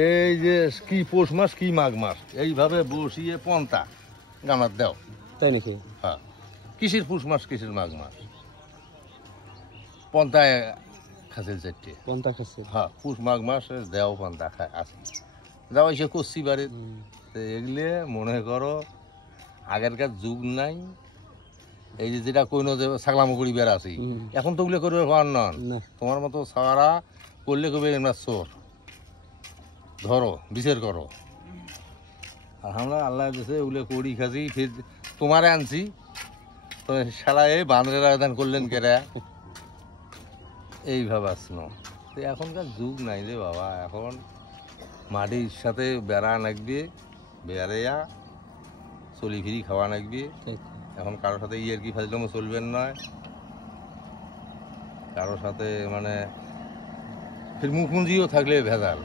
এই যে কি পৌষ মাস কি মাঘ মাস এইভাবে বসিয়ে পন্থা গামার দাও। তাই নাকি? হ্যাঁ, কিসের পৌষ মাস কিসের মাঘ মাস পন্থায় খাসিল চারটে পন্থা খাচ্ছে। হ্যাঁ, পৌষ মাঘ মাস দেও পন্থা খায় আছে যাও এসে করছি বাড়ি। এগুলো মনে করো আগেরকার যুগ নাই। এই যে যেটা কইনো যে ছাগলামো করি বেড়া আছি, এখন তো ওগুলো করবে পার নন। তোমার মতো সারা করলে কবে আমরা চোর ধরো বিচার করো। আর আমরা আল্লাহ দেশে ওগুলো করি খাসি ফির তোমারে আনছি তো সারা এই বাঁধরের আয়োজন করলেন কেরা এইভাবে আসলো। তো এখনকার যুগ নাই রে বাবা, এখন মাটির সাথে বেড়া নাকবে, বেড়াইয়া চলি ফিরি খাওয়া নাকবে। এখন কারোর সাথে ইয়ের কি ফাজলামো চলবেন নয়, কারোর সাথে মানে ফির মুখমুঞ্জিও থাকলে ভেজাল।